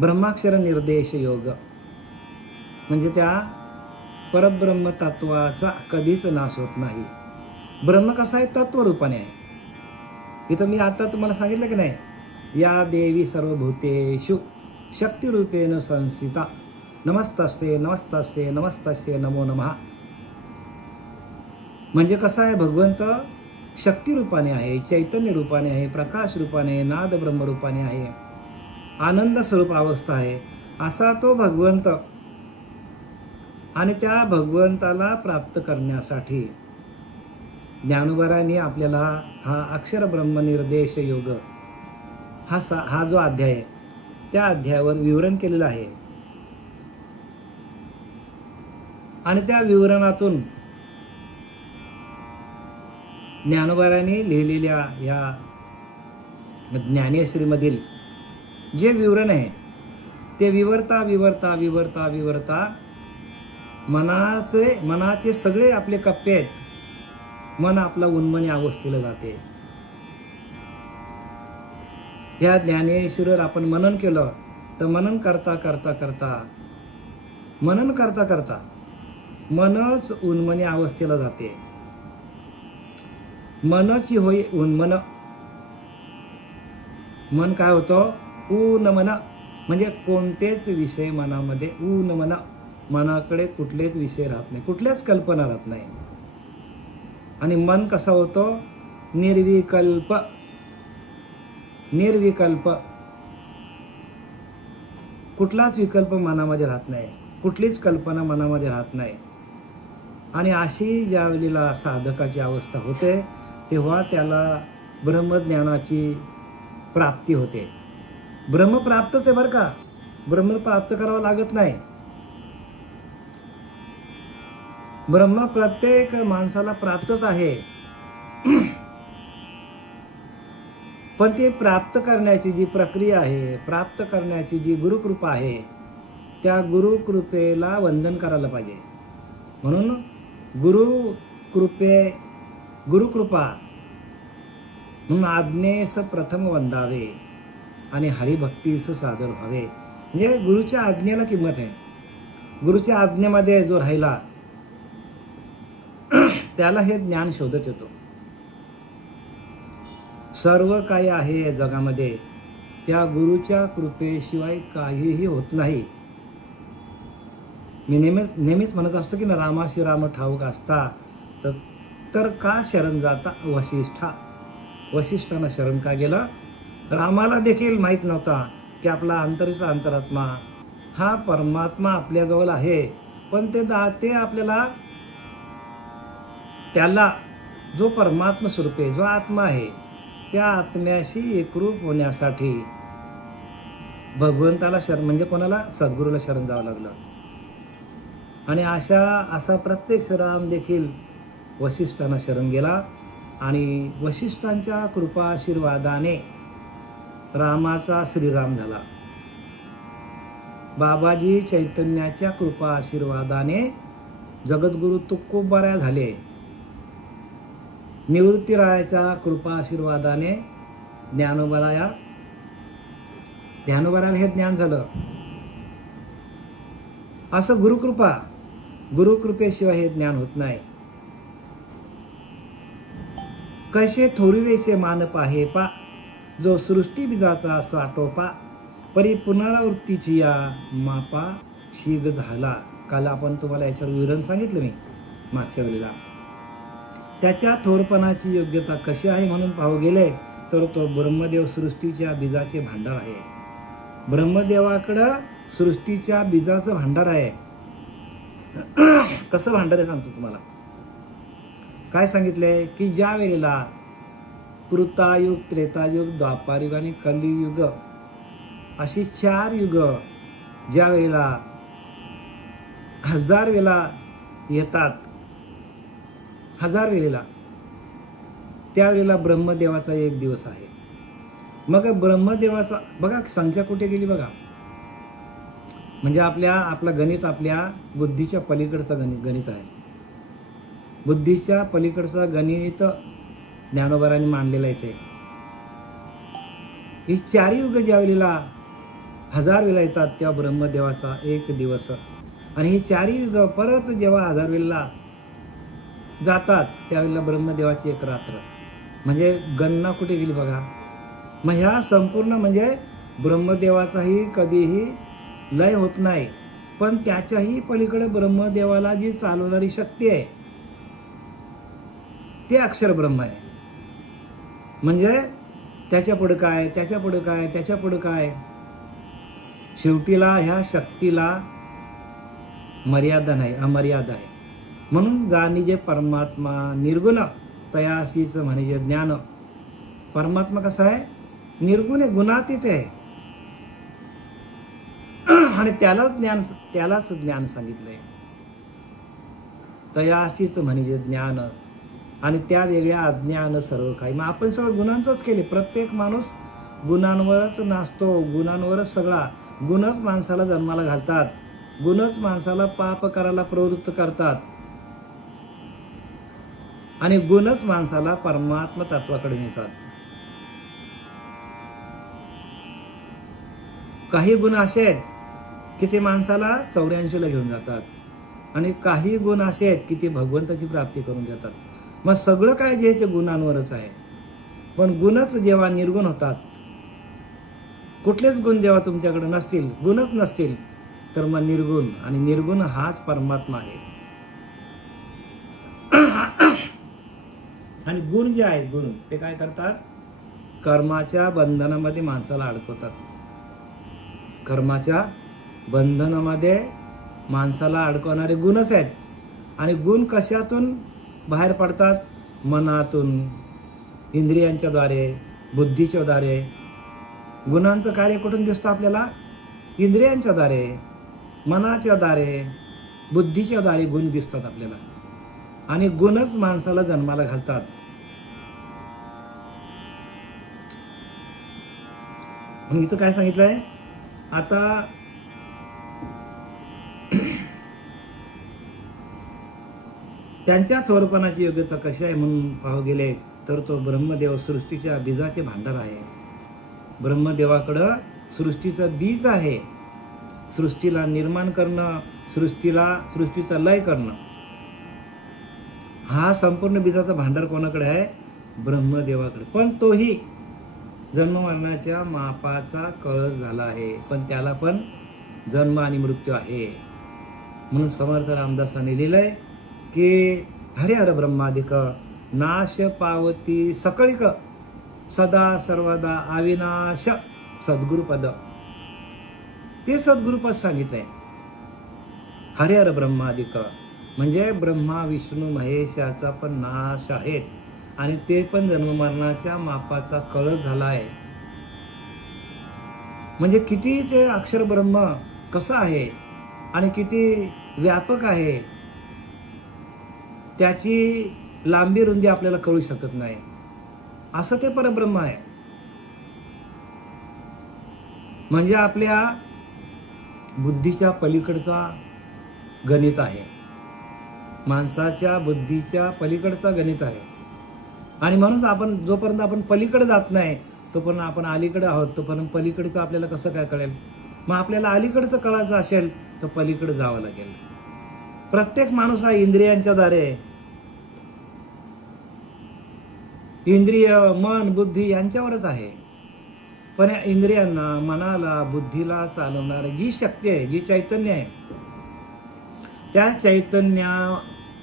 ब्रह्माक्षर निर्देश योग म्हणजे त्या परब्रह्म तत्वाचा कधीच नाश होत नाही. ब्रह्म कसा आहे? तत्वरूपाने आहे. इथं मी आता तुम्हाला सांगितलं की नाही, या देवी सर्वभूतेषु शक्तिरूपेण संस्थिता नमस्तस्ये नमस्तस्ये नमस्तस्ये नमो नमः. म्हणजे कसं आहे? भगवंत शक्ती रूपाने आहे, चैतन्य रूपाने आहे, प्रकाश रूपाने आहे, नाद ब्रह्म रूपाने आहे, आनंद स्वरूप अवस्था आहे असा तो भगवंत. आणि त्या भगवंताला प्राप्त करण्यासाठी ज्ञानोबारांनी आपल्याला हा अक्षर ब्रह्म निर्देश योग हा जो अध्याय आहे त्या अध्यायावर विवरण केलेलं आहे. आणि त्या विवरणातून ज्ञानोबारांनी लिहिलेल्या या ज्ञानेश्वरीमधील जे विवरण आहे ते विवरता विवरता विवरता विवरता मनाचे सगळे आपले कप्पे आहेत. मन आपला उन्मनी अवस्थेला जाते. या ज्ञानेश्वरीवर आपण मनन केलं तर मनन करता करता करता मनच उन्मनी अवस्थेला जाते. मनची होय उन्मन. मन काय होतं? उन्मन म्हणजे कोणतेच विषय मनामध्ये उन्मन. मनाकडे कुठलेच विषय राहत नाही, कुठल्याच कल्पना राहत नाही. आणि मन कसं होतं? निर्विकल्प. निर्विकल्प. कुठलाच विकल्प मनामध्ये राहत नाही, कुठलीच कल्पना मनामध्ये राहत नाही. आणि अशी ज्या वेळेला साधकाची अवस्था होते तेव्हा त्याला ब्रह्मज्ञानाची प्राप्ती होते. ब्रह्म प्राप्तच आहे बरं का, ब्रह्म प्राप्त करावं लागत नाही. ब्रह्म प्रत्येक माणसाला प्राप्तच आहे. पण ती प्राप्त करण्याची जी प्रक्रिया आहे, प्राप्त करण्याची जी गुरुकृपा आहे त्या गुरुकृपेला वंदन करायला पाहिजे. म्हणून गुरुकृपा म्हणून आज्ञेस प्रथम वंदावे आणि हरिभक्तीस सादर व्हावे. म्हणजे गुरुच्या आज्ञेला किंमत आहे. गुरुच्या आज्ञेमध्ये जो राहिला त्याला हे ज्ञान शोधत येतो. सर्व काही आहे जगामध्ये त्या गुरुच्या कृपेशिवाय काहीही होत नाही. मी नेहमीच म्हणत असतो की ना, रामाशी राम ठाऊक असता तर का शरण जाता वशिष्ठा. वशिष्ठांना शरण का गेला? रामाला देखील माहीत नव्हता की आपला अंतरीचा अंतरात्मा हा परमात्मा आपल्याजवळ आहे. पण ते आपल्याला त्याला जो परमात्मा स्वरूप आहे, जो आत्मा आहे, त्या आत्म्याशी एकरूप होण्यासाठी भगवंताला शरण म्हणजे कोणाला? सद्गुरूला शरण जावं लागलं. आणि असा प्रत्येक श्रीराम देखील वशिष्ठांना शरण गेला. आणि वशिष्ठांच्या कृपा आशीर्वादाने रामाचा श्रीराम झाला. बाबाजी चैतन्याच्या कृपा आशीर्वादाने जगद्गुरु तुकोबाराया झाले. निवृत्तीरायाच्या कृपा आशीर्वादाने ज्ञानोबारायाला हे ज्ञान झालं. असं गुरुकृपेशिवाय हे ज्ञान होत नाही. कैसे थोरवेचे मान पाहे पा जो सृष्टी बीजाचा साठोपा परी पुनरावृत्तीची या मापा शीघ झाला. काल आपण तुम्हाला याच्यावर विवरण सांगितलं मी मागच्या वेळेला. त्याच्या थोरपणाची योग्यता कशी आहे म्हणून पाहू गेले तर तो ब्रह्मदेव सृष्टीच्या बीजाचे भांडार आहे. ब्रह्मदेवाकडं सृष्टीच्या बीजाचं भांडार आहे. कसं भांडार आहे सांगतो तुम्हाला. काय सांगितलंय की ज्या वेळेला कृतायुग, त्रेतायुग, द्वापारयुग आणि कलियुग अशी 4 युग ज्या वेळेला 1000 वेळा येतात, 1000 वेळेला, त्यावेळेला ब्रह्मदेवाचा 1 दिवस आहे. मग ब्रह्मदेवाचा बघा संख्या कुठे गेली बघा. म्हणजे आपला गणित आपल्या बुद्धीच्या पलीकडचं गणित आहे. बुद्धीच्या पलीकडचं गणित ज्ञानोबारांनी मांडलेलं आहे. ही 4 युग ज्या वेळेला 1000 वेळा येतात तेव्हा ब्रह्मदेवाचा एक दिवस, आणि ही 4 युग परत जेव्हा 1000 वेळेला जातात त्यावेळेला ब्रह्मदेवाची एक रात्र. म्हणजे गणना कुठे गेली बघा. मग ह्या संपूर्ण म्हणजे ब्रह्मदेवाचाही कधीही लय होत नाही, पण त्याच्याही पलीकडे ब्रह्मदेवाला जी चालवणारी शक्ती आहे ते अक्षर ब्रह्म आहे. म्हणजे त्याच्या पुढे काय, त्याच्या पुढे काय, त्याच्या पुढे काय, शेवटीला ह्या शक्तीला मर्यादा नाही, अमर्यादा आहे. म्हणून जाणी जे परमात्मा निर्गुण तयासीच म्हणजे ज्ञान. परमात्मा कसा आहे, निर्गुण आहे, गुणातीत आहे, आणि त्यालाच ज्ञान सांगितलंय. तयासीच म्हणजे ज्ञान, आणि त्या वेगळ्या अज्ञान सर्व काही. मग आपण सगळं गुणांचंच केले. प्रत्येक माणूस गुणांवरच नाचतो, गुणांवरच सगळा. गुणच माणसाला जन्माला घालतात, गुणच माणसाला पाप करायला प्रवृत्त करतात, आणि गुणच माणसाला परमात्मा तत्वाकडे नेतात. काही गुण असे आहेत की ते माणसाला 84 ला घेऊन जातात, आणि काही गुण असे आहेत की ते भगवंताची प्राप्ती करून देतात. मग सगळं काय जे ते गुणांवरच आहे. पण गुणच जेव्हा निर्गुण होतात, कुठलेच गुण जेव्हा तुमच्याकडे नसतील, गुणच नसतील, तर मग निर्गुण, आणि निर्गुण हाच परमात्मा आहे. आणि गुण जे आहेत, गुण ते काय करतात, कर्माच्या बंधनामध्ये माणसाला अडकवतात. कर्माच्या बंधनामध्ये माणसाला अडकवणारे गुणच आहेत. आणि गुण कशातून बाहेर पडतात, मनातून, इंद्रियांच्या द्वारे, बुद्धीच्या द्वारे. गुणांचं कार्य कुठून दिसतं आपल्याला, इंद्रियांच्या द्वारे, मनाच्या द्वारे, बुद्धीच्या द्वारे गुण दिसतात आपल्याला, आणि गुणच माणसाला जन्माला घालतात. म्हणून इथं काय सांगितलंय आता, त्यांच्या थोरपणाची योग्यता कशी आहे म्हणून पाहू गेले तर तो ब्रह्मदेव सृष्टीच्या बीजाचे भांडार आहे. ब्रह्मदेवाकडं सृष्टीचं बीज आहे. सृष्टीला निर्माण करणं, सृष्टीचा लय करणं, हा संपूर्ण बीजाचा भांडार कोणाकडे आहे, ब्रह्मदेवाकडे. पण तोही जन्म मरणाच्या मापाचा कळस झाला आहे, पण त्याला पण जन्म आणि मृत्यू आहे. म्हणून समर्थ रामदासाने लिहिलंय की हरे हर ब्रह्मादिक नाश पावती सकळिक सदा सर्वदा अविनाश सद्गुरुपद. ते सद्गुरुपद सांगितलंय. हरे हर ब्रह्मादिक म्हणजे ब्रह्मा विष्णू महेशाचा पण नाश आहेत, आणि ते पण जन्ममरणाच्या मापाचा कळस झाला आहे. म्हणजे किती ते अक्षर ब्रह्म कसं आहे आणि किती व्यापक आहे, त्याची लांबी रुंदी आपल्याला कळू शकत नाही. असं ते परब्रह्म आहे. म्हणजे आपल्या बुद्धीच्या पलीकडचा गणित आहे, माणसाच्या बुद्धीच्या पलीकडचा गणित आहे. आणि म्हणून आपण जोपर्यंत आपण पलीकडे जात नाही तोपर्यंत आपण अलीकडे आहोत, तोपर्यंत पलीकडचं आपल्याला कसं काय कळेल. मग आपल्याला अलीकडचं कळायचं असेल तर पलीकडे जावं लागेल. प्रत्येक माणूस हा इंद्रियांच्या द्वारे, इंद्रिय, मन, बुद्धी यांच्यावरच आहे. पण या इंद्रियांना, मनाला, बुद्धीला चालवणारी जी शक्ती आहे, जी चैतन्य आहे,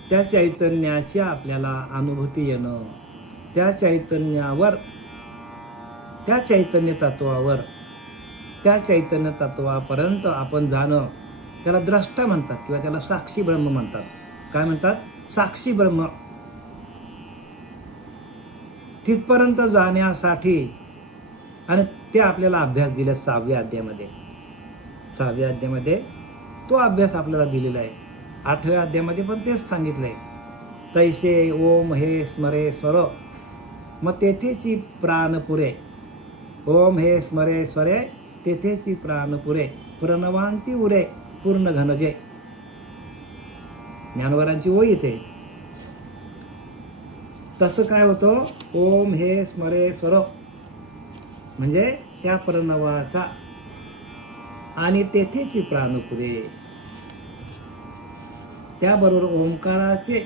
त्या चैतन्याची आपल्याला अनुभूती येणं, त्या चैतन्यावर, त्या चैतन्य तत्वावर, त्या चैतन्य तत्वापर्यंत आपण जाणं, त्याला द्रष्टा म्हणतात किंवा त्याला साक्षी ब्रह्म म्हणतात. काय म्हणतात, साक्षी ब्रह्म. तिथपर्यंत जाण्यासाठी आणि ते आपल्याला अभ्यास दिला 6व्या अध्यायामध्ये. 6व्या अध्यायामध्ये तो अभ्यास आपल्याला दिलेला आहे. 8व्या अध्यायामध्ये पण तेच सांगितलंय. तैसे ओम हे स्मरे स्वर, मग तेथेची प्राण पुरे. ओम हे स्मरे स्वरे, तेथेची प्राण पुरे. प्रणवांती उरे पूर्ण घनजे. ज्ञानवरांची ओळ इथे. तसं काय होतं, ओम हे स्मरे स्वर म्हणजे त्या प्रणवाचा आणि तेथेची प्राणपुरे. त्याबरोबर ओंकाराचे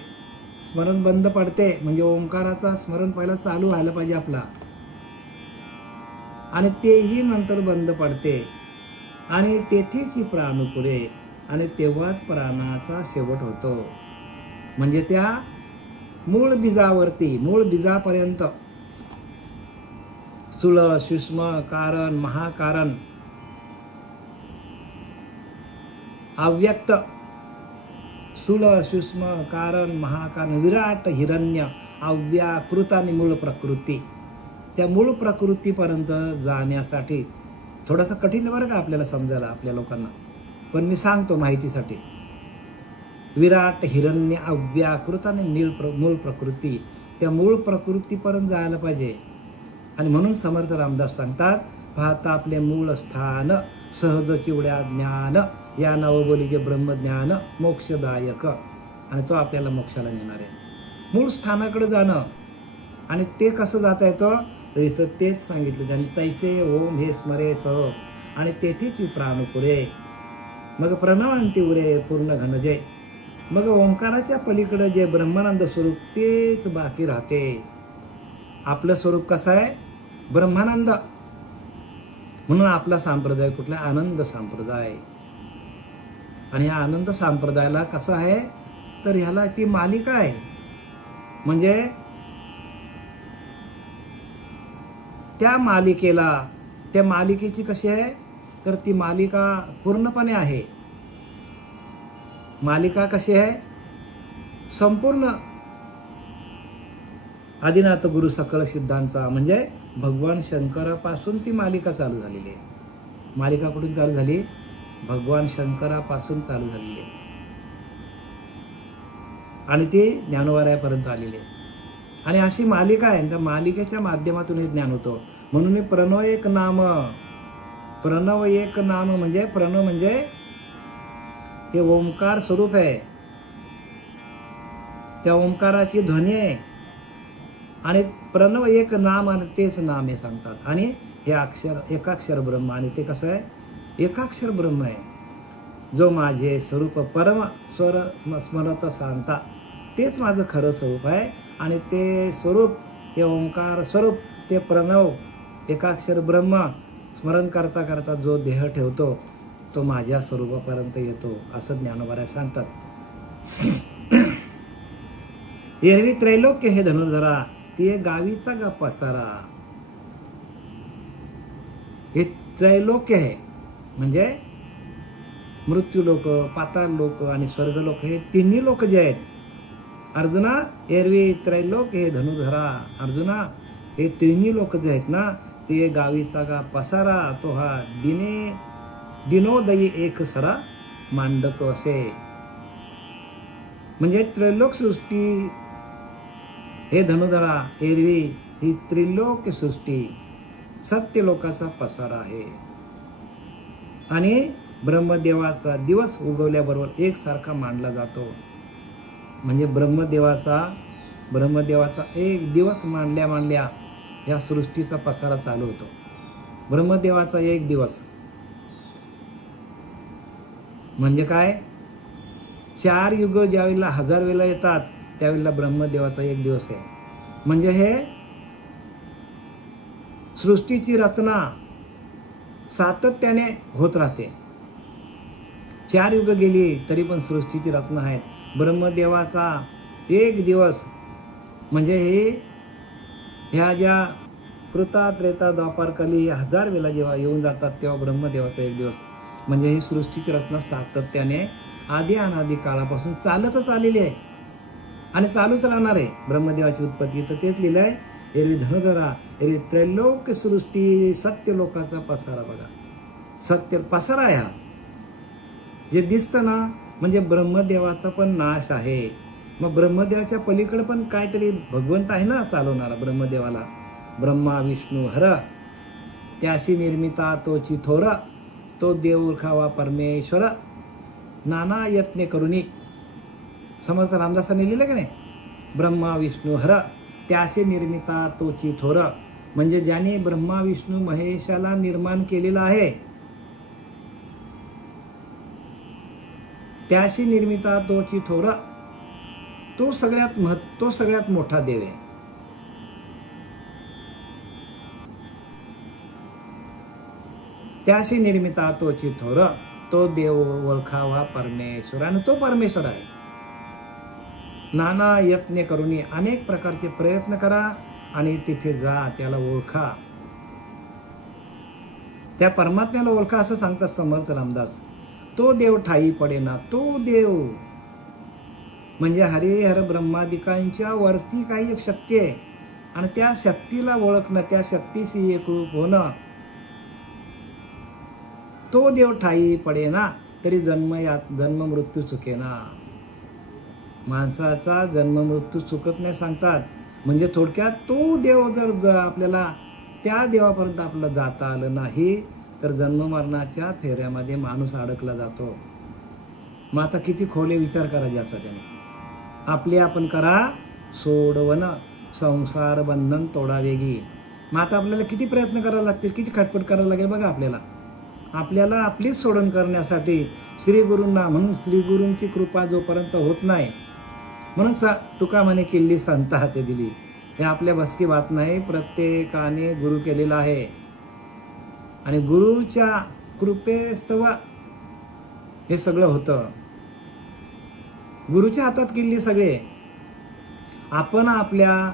स्मरण बंद पडते, म्हणजे ओंकाराचा स्मरण पहिला चालू व्हायला पाहिजे आपला, आणि तेही नंतर बंद पडते. आणि तेथेची प्राणपुरे, आणि तेव्हाच प्राणाचा शेवट होतो. म्हणजे त्या मूळ बीजावरती, मूळ बीजापर्यंत स्थूल सूक्ष्म कारण महाकारण अव्यक्त, स्थूल सूक्ष्म कारण महाकारण विराट हिरण्य अव्याकृत आणि मूळ प्रकृती, त्या मूळ प्रकृतीपर्यंत जाण्यासाठी थोडासा कठीण बरं का आपल्याला समजायला, आपल्या लोकांना, पण मी सांगतो माहितीसाठी. विराट हिरण्य अव्याकृत आणि मूळ प्रकृती, त्या मूळ प्रकृतीपर्यंत जायला पाहिजे. आणि म्हणून समर्थ रामदास सांगतात, पाहता आपले मूळ स्थान सहज चिवड्या ज्ञान, या नवबोलीचे ब्रह्मज्ञान मोक्षदायक, आणि तो आपल्याला मोक्षाला नेणार आहे. मूळ स्थानाकडे जाणं, आणि ते कसं जाता येतं तर इथं तेच सांगितलं त्यांनी, तैसे ओम हे स्मरे सह, आणि तेथेची प्राणपुरे. मग प्रणवांती उरे पूर्ण घनजय. मग ओंकाराच्या पलीकडे जे ब्रह्मानंद स्वरूप तेच बाकी राहते. आपलं स्वरूप कसं आहे? ब्रह्मानंद. म्हणून आपला संप्रदाय कुठला? आनंद संप्रदाय. आणि ह्या आनंद संप्रदायाला कसं आहे तर ह्याला ती मालिका आहे. म्हणजे त्या मालिकेला, त्या मालिकेची कशी आहे तर ती मालिका पूर्णपणे आहे. मालिका कशी आहे? संपूर्ण आदिनाथ गुरु सकल सिद्धांचा, म्हणजे भगवान शंकरापासून ती मालिका चालू झालेली आहे. मालिका कुठून चालू झाली? भगवान शंकरापासून चालू झालेली आहे, आणि ती ज्ञानोबारायापर्यंत आलेली आहे. आणि अशी मालिका आहे, त्या मालिकेच्या माध्यमातून हे ज्ञान होतं. म्हणून मी प्रणव एक नाम, प्रणव एक नाम म्हणजे प्रणव म्हणजे ते ओंकार स्वरूप आहे, त्या ओंकाराची ध्वनी आहे. आणि प्रणव एक नाम, आणि तेच नाम हे सांगतात. आणि हे अक्षर एकाक्षर ब्रह्म, आणि ते कसं आहे? एकाक्षर ब्रह्म आहे, जो माझे स्वरूप परम स्वर स्मरत सांगता, तेच माझं खरं स्वरूप आहे. आणि ते स्वरूप, ते ओंकार स्वरूप, ते प्रणव एकाक्षर ब्रह्म स्मरण करता करता जो देह ठेवतो तो माझ्या स्वरूपापर्यंत येतो, असं ज्ञानोबाराय सांगतात. एरवी त्रैलोक्य हे धनुर्धरा, ते गावीचा गा पसारा. हे त्रैलोक्य आहे, म्हणजे मृत्यू लोक, पाताळ लोक आणि स्वर्ग लोक, हे तिन्ही लोक जे आहेत. अर्जुना, एरवी त्रैलोक्य हे धनुर्धरा. अर्जुना, हे तिन्ही लोक जे आहेत ना, ते गावीचा गा पसारा, तो हा दिनोदयी एक सरा मांडतो असे. म्हणजे त्रैलोक सृष्टी हे धनुधरा, एरवी ही त्रिलोक सृष्टी सत्य लोकाचा पसारा आहे. आणि ब्रह्मदेवाचा दिवस उगवल्याबरोबर एकसारखा मांडला जातो. म्हणजे ब्रह्मदेवाचा एक दिवस मांडल्या या सृष्टीचा पसारा चालू होतो. ब्रह्मदेवाचा एक दिवस म्हणजे काय? 4 युग ज्यावेळेला 1000 वेळा येतात त्यावेळेला ब्रह्मदेवाचा एक दिवस आहे. म्हणजे हे सृष्टीची रचना सातत्याने होत राहते. 4 युग गेली तरी पण सृष्टीची रचना आहे. ब्रह्मदेवाचा एक दिवस म्हणजे ह्या ज्या कृता त्रेता द्वापार कली 1000 वेळा जेव्हा येऊन जातात तेव्हा ब्रह्मदेवाचा एक दिवस. म्हणजे ही सृष्टीची रचना सातत्याने आदी अनादी काळापासून चालतच आलेली आहे आणि चालूच राहणार आहे. ब्रह्मदेवाची उत्पत्ती तर तेच लिहिलं आहे, एरवी धनुधरा, एरवी त्रैलोक्य सृष्टी सत्य लोकाचा पसारा. बघा, सत्य पसारा आहे हा. जे दिसतं ना म्हणजे ब्रह्मदेवाचा पण नाश आहे. मग ब्रह्मदेवाच्या पलीकडे पण काहीतरी भगवंत आहे ना चालवणारा ब्रह्मदेवाला. ब्रह्मा विष्णू हर, त्याशी निर्मिता तोची थोर, तो देव ओळखावा परमेश्वर, नाना यत्ने करुणी. समर्थ रामदासांनी लिहिलं की नाही? ब्रह्मा विष्णू हर, त्याशी निर्मिता तोची थोर. म्हणजे ज्याने ब्रह्मा विष्णू महेशाला निर्माण केलेला आहे त्याशी निर्मिता तोची थोर, तो सगळ्यात मोठा देव आहे. त्याशी निर्मिता तोची थोर, तो देव ओळखावा परमेश्वर, आणि तो परमेश्वर आहे. नाना यत्न करून अनेक प्रकारचे प्रयत्न करा आणि तिथे जा, त्याला ओळखा, त्या परमात्म्याला ओळखा असं सांगतात समर्थ रामदास. तो देव ठाई पडेना, तो देव म्हणजे हरिहर ब्रह्मादिकांच्या वरती काही एक शक्ती आहे, आणि त्या शक्तीला ओळखणं, त्या शक्तीशी एकरूप होणं, तो देव ठाई पडेना तरी जन्म मृत्यू चुकेना. माणसाचा जन्म मृत्यू चुकत नाही सांगतात. म्हणजे थोडक्यात तो देव जर आपल्याला त्या देवापर्यंत आपल्याला जाता आलं नाही तर जन्म मरणाच्या फेऱ्यामध्ये माणूस अडकला जातो. मग आता किती खोले विचार करा ज्याचा त्याने. आपले आपण करा सोडवण, संसार बंधन तोडावेगी. मग आता आपल्याला किती प्रयत्न करावे लागतील, किती खटपट करायला लागेल बघा. आपल्याला आपलीच सोडण करण्यासाठी श्री गुरूंना, म्हणून श्री गुरूंची कृपा जोपर्यंत होत नाही, म्हणून तुका म्हणे किल्ली संत हाते दिली. हे आपल्या बसकी बात नाही, प्रत्येकाने गुरु केलेला आहे, आणि गुरुच्या कृपेस्तव हे सगळं होतं. गुरुच्या हातात किल्ली सगळे. आपण आपल्या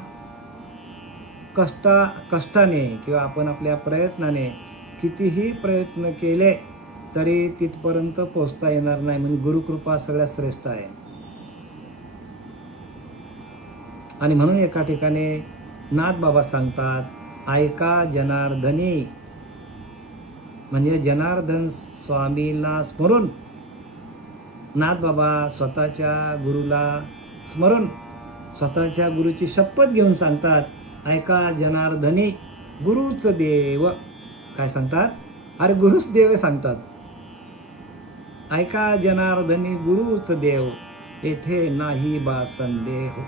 कष्टाने किंवा आपण आपल्या प्रयत्नाने कितीही प्रयत्न केले तरी तिथपर्यंत पोहोचता येणार नाही. म्हणून गुरुकृपा सगळ्यात श्रेष्ठ आहे. आणि म्हणून एका ठिकाणी नाथ बाबा सांगतात, ऐका जनार्दनी, म्हणजे जनार्दन स्वामीला स्मरून नाथ बाबा स्वतःच्या गुरुला स्मरून स्वतःच्या गुरुची शपथ घेऊन सांगतात, ऐका जनार्दनी गुरुच देव. काय सांगतात? अरे गुरुच देव सांगतात. ऐका जनार्दनी गुरुच देव, येथे नाही बा संदेह.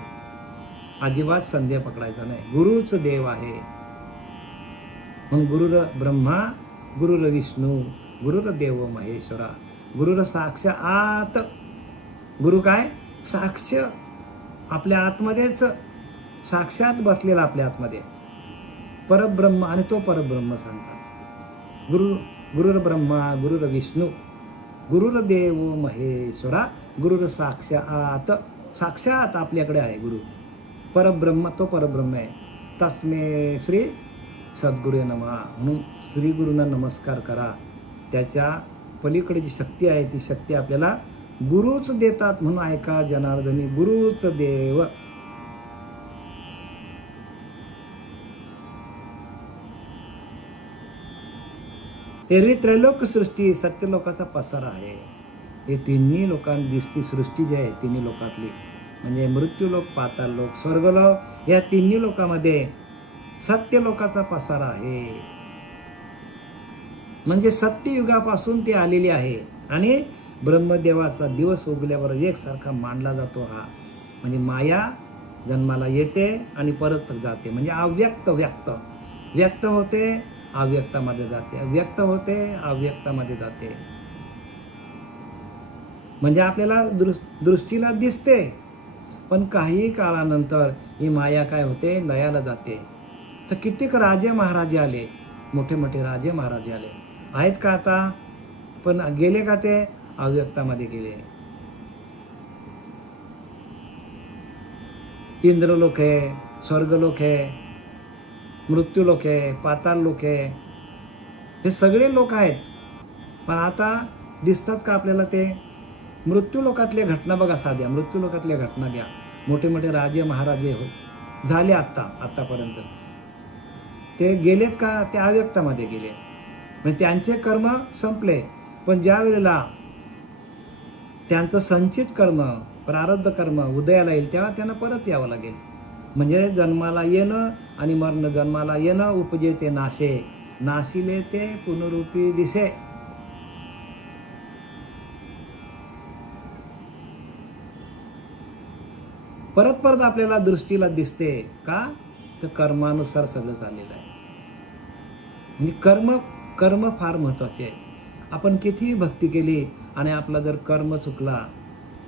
अजिबात संदेह पकडायचा नाही, गुरुच देव आहे. मग गुरुर ब्रह्मा, गुरुर विष्णू, गुरुर देव महेश्वरा, गुरुर साक्षात. गुरु काय? साक्ष, आपल्या आतमध्येच साक्षात बसलेला, आपल्या आतमध्ये परब्रह्म, आणि तो परब्रह्म सांगतात. गुरुर ब्रह्मा, गुरुर विष्णू, गुरुर देव महेश्वरा, गुरुर साक्षात. साक्षात आपल्याकडे आहे गुरु, परब्रह्म, तो परब्रह्म आहे. तस्मे श्री सद्गुरू नमः. म्हणून श्री गुरूंना नमस्कार करा. त्याच्या पलीकडे जी शक्ती आहे ती शक्ती आपल्याला गुरुच देतात. म्हणून ऐका जनार्दनी गुरुच देव. एरवी त्रैलोक सृष्टी सत्यलोकाचा पसारा आहे. हे तिन्ही लोकांना दिसती सृष्टी जी आहे, तिन्ही लोकातली, म्हणजे मृत्यूलोक, पाताळलोक, स्वर्गलोक, या तिन्ही लोकांमध्ये सत्यलोकाचा पसारा आहे. म्हणजे सत्ययुगापासून ती आलेली आहे, आणि ब्रह्मदेवाचा दिवस उगल्यावर एकसारखा मानला जातो हा. म्हणजे माया जन्माला येते आणि परत जाते. म्हणजे अव्यक्त व्यक्त, व्यक्त होते अव्यक्तामध्ये जाते, व्यक्त होते अव्यक्तामध्ये जाते. म्हणजे आपल्याला दृष्टीला दिसते, पण काही काळानंतर ही माया काय होते? लयाला जाते. तर कित्येक राजे महाराजे आले, मोठे मोठे राजे महाराजे आले आहेत का आता? पण गेले का? ते अव्यक्तामध्ये गेले. इंद्रलोक आहे, स्वर्गलोक आहे, मृत्यूलोक आहे, पाताळ लोक आहे, हे सगळे लोक आहेत. पण आता दिसतात का आपल्याला ते? मृत्यूलोकातल्या घटना बघा, साध्या मृत्यूलोकातल्या घटना घ्या. मोठे मोठे राजे महाराजे झाले आतापर्यंत, ते गेलेत का? ते अव्यक्तामध्ये गेले. म्हणजे त्यांचे कर्म संपले. पण ज्या वेळेला त्यांचं संचित कर्म, प्रारब्ध कर्म उदयाला येईल तेव्हा त्यांना परत यावं लागेल. म्हणजे जन्माला येणं आणि मरण, जन्माला येणं उपजे ते नाशे, नाशिले ते पुनरुपी दिसे. परत परत आपल्याला दृष्टीला दिसते का? तर कर्मानुसार सगळं चाललेलं आहे. म्हणजे कर्म फार महत्वाचे आहे. आपण कितीही भक्ती केली आणि आपला जर कर्म चुकला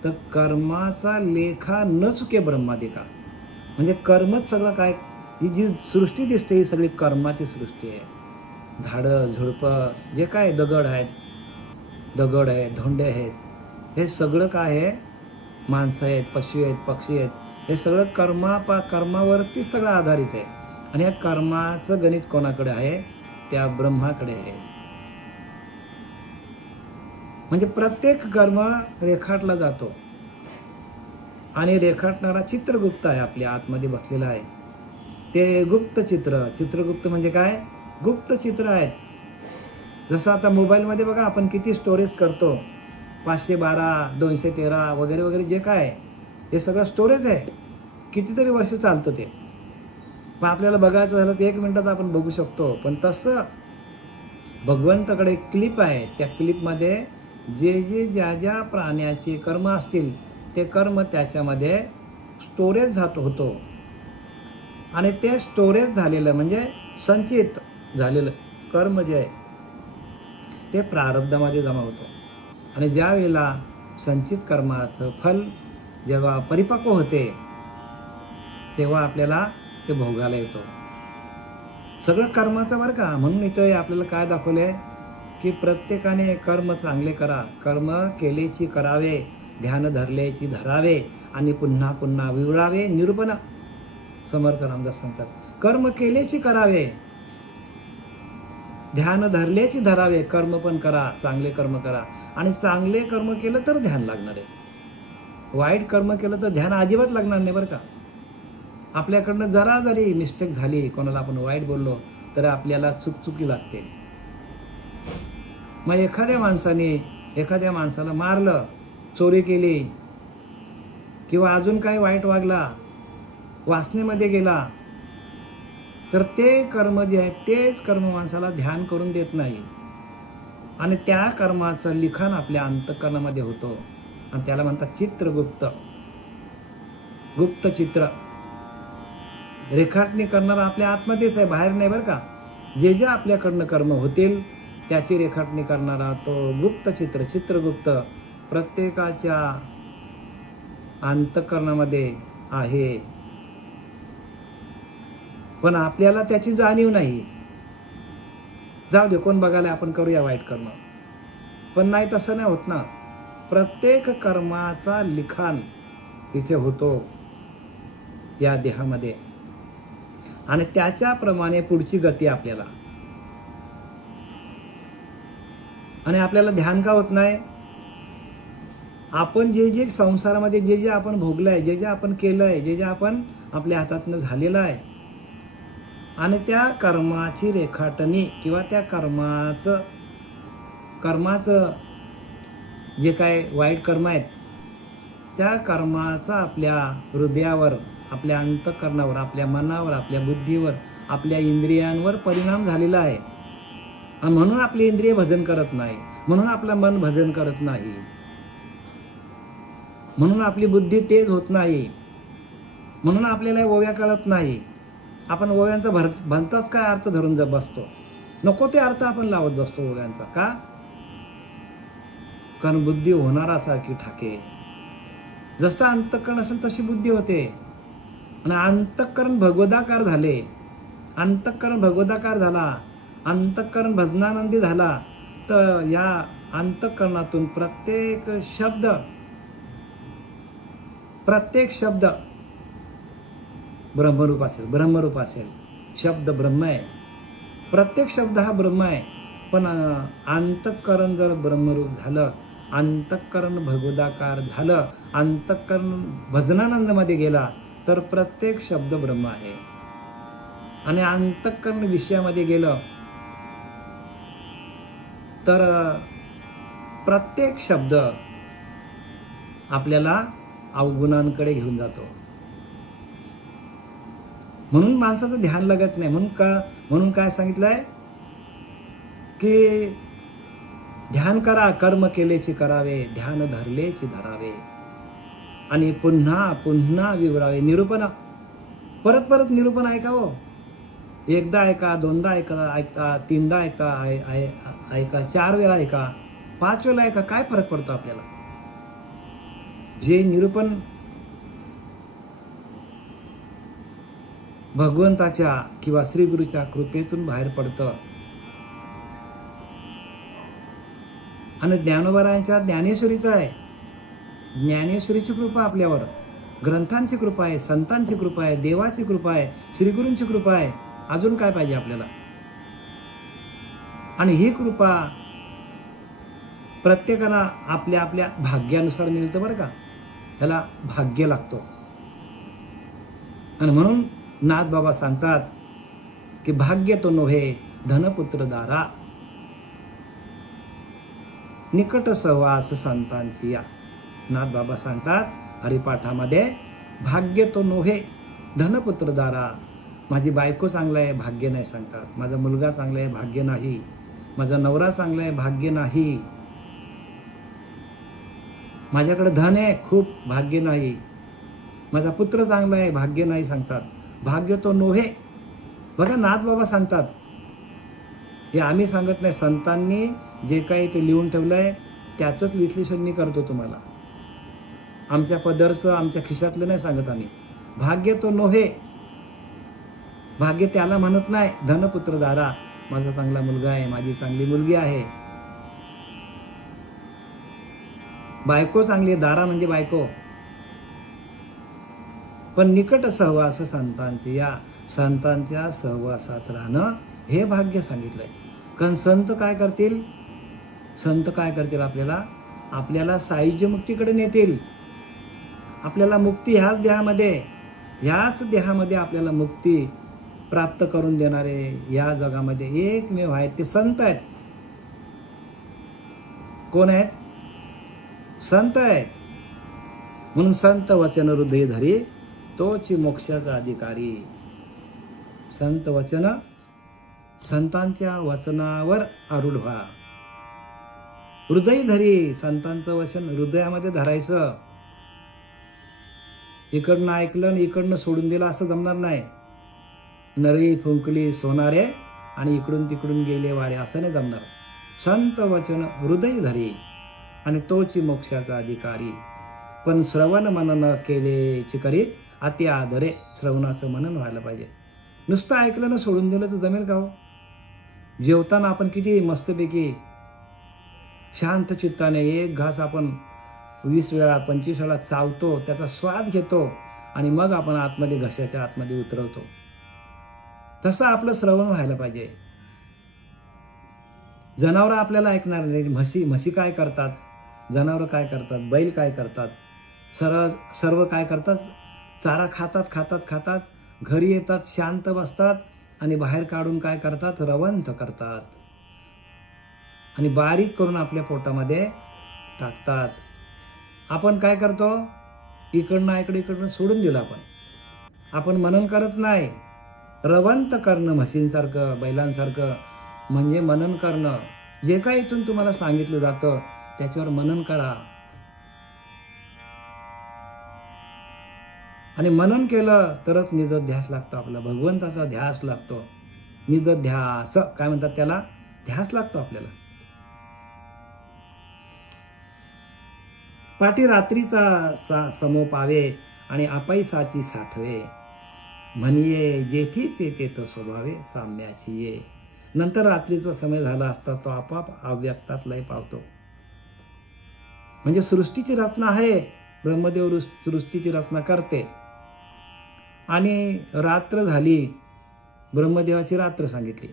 तर कर्माचा लेखा न चुके ब्रह्मादिका. म्हणजे कर्मच सगळं काय, ही जी सृष्टी दिसते ही सगळी कर्माची सृष्टी आहे. झाडं झुडपं जे काय दगड आहेत, धोंडे आहेत, हे सगळं काय आहे, माणसं आहेत, पशु आहेत, पक्षी आहेत, हे सगळं कर्मावरतीच सगळं आधारित आहे. आणि या कर्माचं गणित कोणाकडे आहे? त्या ब्रह्माकडे आहे. म्हणजे प्रत्येक कर्म रेखाटला जातो आणि रेखाटणारा चित्रगुप्त आहे, आपल्या आतमध्ये बसलेला आहे. ते गुप्त चित्रगुप्त म्हणजे काय? गुप्त चित्र आहेत. जसं आता मोबाईलमध्ये बघा आपण किती स्टोरेज करतो, 512, 213 वगैरे वगैरे जे काय हे सगळं स्टोरेज आहे, कितीतरी वर्ष चालतं ते. पण आपल्याला बघायचं झालं तर 1 मिनिटात आपण बघू शकतो. पण तसं भगवंताकडे एक क्लिप आहे, त्या क्लिपमध्ये जे ज्या प्राण्याचे कर्म असतील ते कर्म त्याच्यामध्ये स्टोरेज होतो. आणि ते स्टोरेज झालेलं म्हणजे संचित झालेलं कर्म जे आहे ते प्रारब्धामध्ये जमा होतो. आणि ज्या वेळेला संचित कर्माचं फल जेव्हा परिपक्व होते तेव्हा आपल्याला ते भोगायला येतो. सगळं कर्माचं बरं का. म्हणून इथं आपल्याला काय दाखवलंय की प्रत्येकाने कर्म चांगले करा, कर्म केलेची करावे, ध्यान धरलेची धरावे आणि पुन्हा पुन्हा विवरावे. निरूपण समर्थ रामदास सांगतात, कर्म केलेची करावे, ध्यान धरलेची धरावे. कर्म पण करा, चांगले कर्म करा. आणि चांगले कर्म केलं तर ध्यान लागणार आहे. वाईट कर्म केलं तर ध्यान अजिबात लागणार नाही बरं का. आपल्याकडनं जरा जरी मिस्टेक झाली, कोणाला आपण वाईट बोललो तर आपल्याला चुकी लागते. मग एखाद्या माणसाला मारलं, चोरी केली किंवा अजून काही वाईट वागला, वासनेमध्ये गेला, तर ते कर्म जे आहे तेच कर्म माणसाला ध्यान करून देत नाही. आणि त्या कर्माचं लिखाण आपल्या अंतःकरणामध्ये होतं आणि त्याला म्हणतात चित्रगुप्त. गुप्त चित्र रेखाटणी करणारा आपल्या आतमध्येच आहे, बाहेर नाही बरं का. जे आपल्याकडनं कर्म होतील त्याची रेखाटणी करणारा तो गुप्त चित्रगुप्त प्रत्येकाच्या अंतःकरणामध्ये आहे. पण आपल्याला त्याची जाणीव नाही. जाऊ दे, कोण बघायला, आपण करूया वाईट कर्म. पण नाही, तसं नाही होत ना. प्रत्येक कर्माचा लिखाण इथे होतो या देहामध्ये आणि त्याच्याप्रमाणे पुढची गती आपल्याला. आणि आपल्याला ध्यान का होत नाही? आपण जे संसारामध्ये जे आपण भोगलंय, जे आपण केलंय, जे आपण आपल्या हातातनं झालेलं आहे आणि त्या कर्माची रेखाटणी किंवा त्या कर्माचं जे काय वाईट कर्म आहेत त्या कर्माचा आपल्या हृदयावर, आपल्या अंतःकरणावर, आपल्या मनावर, आपल्या बुद्धीवर, आपल्या इंद्रियांवर परिणाम झालेला आहे. आणि म्हणून आपली इंद्रिय भजन करत नाही, म्हणून आपलं मन भजन करत नाही, म्हणून आपली बुद्धी तेज होत नाही, म्हणून आपल्याला ओव्या कळत नाही. आपण ओव्यांचा भलताच काय अर्थ धरून बसतो, नको ते अर्थ आपण लावत बसतो ओव्यांचा. का? कारण बुद्धी होणारासारखी ठाके. जसं अंतःकरण असेल तशी बुद्धी होते. आणि अंतःकरण भगवदाकार झाले, अंतःकरण भगवदाकार झाला, अंतःकरण भजनानंदी झाला, तर या अंतःकरणातून प्रत्येक शब्द ब्रह्मरूप असेल. शब्द ब्रह्म आहे, प्रत्येक शब्द हा ब्रह्म आहे. पण अंतःकरण जर ब्रह्मरूप झालं, अंतःकरण भगवदाकार झालं, अंतःकरण भजनानंदमध्ये गेला तर प्रत्येक शब्द ब्रह्म आहे. आणि अंतःकरण विषयामध्ये गेलं तर प्रत्येक शब्द आपल्याला अवगुणांकडे घेऊन जातो. म्हणून माणसाचं ध्यान लागत नाही. म्हणून काय सांगितलंय की ध्यान करा, कर्म केलेची करावे, ध्यान धरलेची धरावे आणि पुन्हा पुन्हा विवरावे. निरूपण परत निरूपण ऐका हो. एकदा ऐका, दोनदा ऐका, तीनदा ऐका, 4 वेळा ऐका, 5 वेळा ऐका, काय फरक पडतो आपल्याला? जे निरूपण भगवंताच्या किंवा श्री गुरुच्या कृपेतून बाहेर पडतं आणि ज्ञानोबरायांच्या ज्ञानेश्वरीचं आहे. ज्ञानेश्वरीची कृपा आपल्यावर, ग्रंथांची कृपा आहे, संतांची कृपा आहे, देवाची कृपा आहे, श्रीगुरूंची कृपा आहे. अजून काय पाहिजे आपल्याला? आणि ही कृपा प्रत्येकाला आपल्या आपल्या भाग्यानुसार मिळतं बरं का. त्याला भाग्य लागतो. आणि म्हणून नाथबाबा सांगतात की भाग्य तो नोहे धनपुत्र दारा, निकट सहवास संतांची या. नाथबाबा सांगतात हरिपाठामध्ये, भाग्य तो नोहे धनपुत्र दारा. माझी बायको चांगला आहे भाग्य नाही सांगतात, माझा मुलगा चांगला आहे भाग्य नाही, माझा नवरा चांगला आहे भाग्य नाही, माझ्याकडे धन आहे खूप भाग्य नाही, माझा पुत्र चांगला आहे भाग्य नाही सांगतात. भाग्य तो नोहे. बघा नाथबाबा सांगतात, हे आम्ही सांगत नाही, संतांनी जे काही ते लिहून ठेवलंय त्याचंच विश्लेषण मी करतो तुम्हाला. आमच्या पदरचं आमच्या खिशातलं नाही सांगत आम्ही. भाग्य तो नोहे, भाग्य त्याला म्हणत नाही धनपुत्र दारा, माझा चांगला मुलगा आहे, माझी चांगली मुलगी आहे, बायको चांगली आहे, दारा म्हणजे बायको. पण निकट सहवास संतांचे या, संतांच्या सहवासात राहणं हे भाग्य सांगितलंय. कारण संत काय करतील? संत काय करतील? आपल्याला सायुज्य मुक्तीकडे नेतील. आपल्याला मुक्ती ह्याच देहामध्ये आपल्याला मुक्ती प्राप्त करून देणारे या जगामध्ये एकमेव आहेत ते संत आहेत. कोण आहेत? संत आहेत. म्हणून संत वचन हृदय धरी तोच मोक्षाचा अधिकारी. संत वचन, संतांच्या वचनावर आरूढ व्हा. हृदय धरी, संतांचं वचन हृदयामध्ये धरायचं. इकडनं ऐकलं आणि इकडनं सोडून दिलं असं जमणार नाही. नरळी फुंकली सोनारे आणि इकडून तिकडून गेले वारे असं नाही जमणार. संत वचन हृदय धरी आणि तोची मोक्षाचा अधिकारी. पण श्रवण मनन केले चिकरी अति आदरे. श्रवणाचं मनन व्हायला पाहिजे. नुसतं ऐकलं ना सोडून दिलं तर जमेल का हो? जेवताना आपण किती मस्तपैकी शांत चित्ताने एक घास आपण 20 वेळा 25 वेळा चावतो, त्याचा स्वाद घेतो आणि मग आपण आतमध्ये घशाच्या आतमध्ये उतरवतो. तसं आपलं श्रवण व्हायला पाहिजे. जनावरं आपल्याला ऐकणार नाही. म्हशी काय करतात, जनावरं काय करतात, बैल काय करतात, सर्व काय करतात? चारा खातात, घरी येतात, शांत बसतात आणि बाहेर काढून काय करतात? रवंथ करतात आणि बारीक करून आपल्या पोटामध्ये टाकतात. आपण काय करतो? इकडनं इकडनं सोडून दिलं. आपण मनन करत नाही. रवंथ करणं म्हशींसारखं, बैलांसारखं म्हणजे मनन करणं. जे काही इथून तुम्हाला सांगितलं जातं त्याच्यावर मनन करा. आणि मनन केलं तरच निजध्यास लागतो. आपला भगवंताचा ध्यास लागतो. निजध्यास काय म्हणतात त्याला? ध्यास लागतो आपल्याला. पाठी रात्रीचा समो पावे आणि अपैसाची साठवे. म्हणिये जेथीचे तेथ स्वभावे साम्याची ये. नंतर रात्रीचा समय झाला असता तो आपाप अव्यक्तात लय पावतो. म्हणजे सृष्टीची रचना आहे. ब्रह्मदेव सृष्टीची रचना करते आणि रात्र झाली, ब्रह्मदेवाची रात्र सांगितली.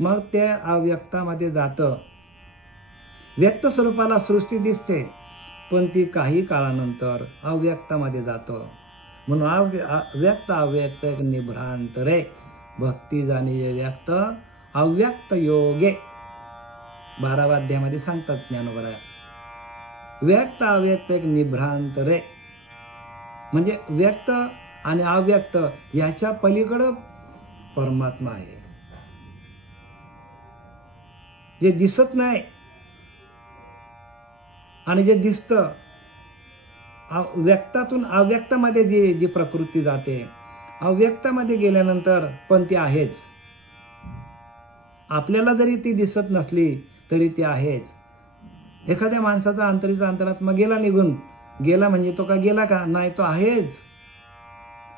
मग ते अव्यक्तामध्ये जातं. व्यक्त स्वरूपाला सृष्टी दिसते पण ती काही काळानंतर अव्यक्तामध्ये जातं. म्हणून व्यक्त अव्यक्त निभ्रांत रे. भक्ती जाणीये व्यक्त अव्यक्त योगे 12व्या अध्यायामध्ये सांगतात ज्ञानोबराया. व्यक्त अव्यक्त एक निभ्रांत रे म्हणजे व्यक्त आणि अव्यक्त याच्या पलीकडं परमात्मा आहे. जे दिसत नाही आणि जे दिसतं, व्यक्तातून अव्यक्तामध्ये जी प्रकृती जाते, अव्यक्तामध्ये गेल्यानंतर पण ती आहेच. आपल्याला जरी ती दिसत नसली तरी ती आहेच. एखाद्या माणसाचा अंतरीचा अंतरात्मा गेला निघून, गेला म्हणजे तो का गेला का? नाही, तो आहेच.